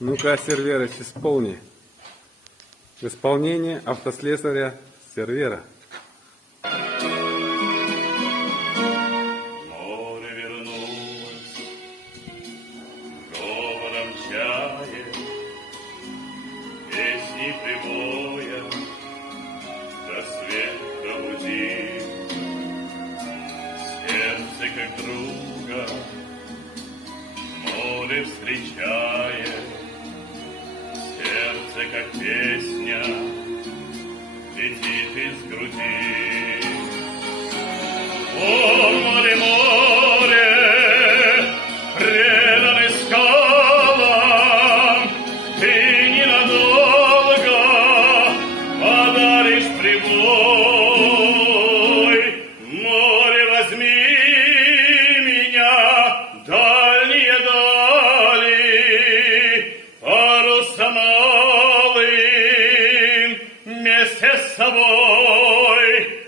Ну-ка, Серверыч, исполни. В исполнении автослесаря Сервера. Море вернулось в говором чае, песни прибоя до света будит. Сердце как друга море встречает, сердце как песня летит из груди. О, море, море, преданный скалам, ты ненадолго подаришь прибой. Море, возьми меня, дальние дали, парусом малым вместе с собой.